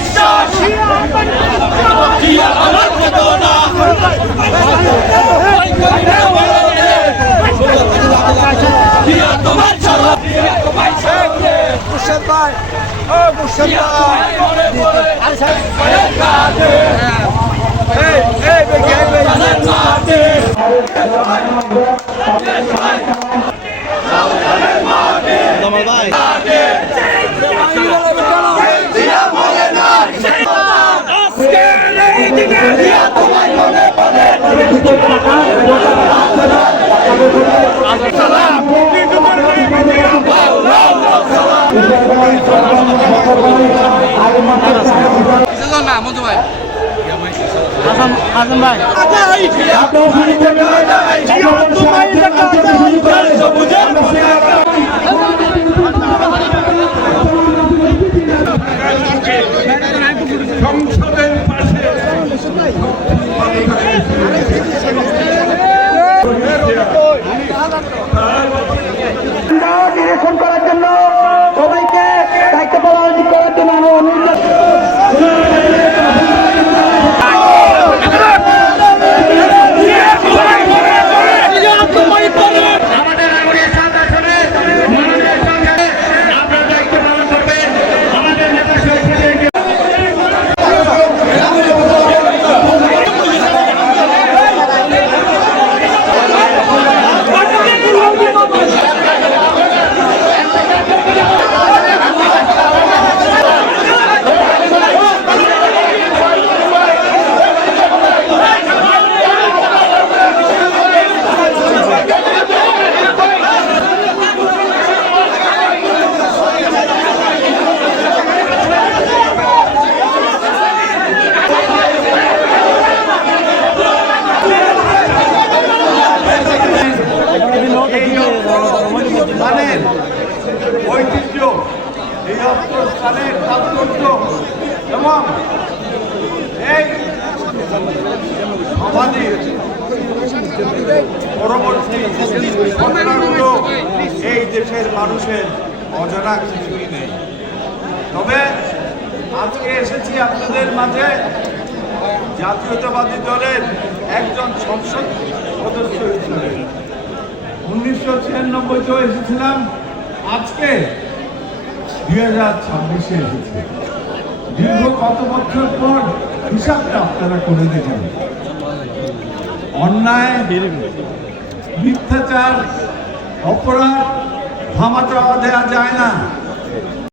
বিশ্বাস জিয়া আমার চেতনা জিয়া তোমার ছাড়া তোমায় সাথে মুর্শিদ ভাই ও মুর্শিদ ভাই না মঞ্জু ভাই হাসান ভাই সংসদের পাশে ডিরেকশন করার জন্য সবাইকে দায়িত্ব পালন করার জন্য আমি অনুরোধ স্থানের ঐতিহ্য এই স্থানের তাৎপর্য এবং এই সমাধি পরবর্তী ঘটনাগুলো এই দেশের মানুষের অজানা কিছুই নেই। তবে আজকে এসেছি আপনাদের মাঝে জাতীয়তাবাদী দলের একজন সংসদ সদস্য হিসেবে। 1996-তেও এসেছিলাম, আজকে 2026-এ এসেছে। দীর্ঘ কত বছর পর হিসাবটা আপনারা করে দেখেন। অন্যায়, মিথ্যাচার, অপরাধ থামা চাওয়া দেওয়া যায় না।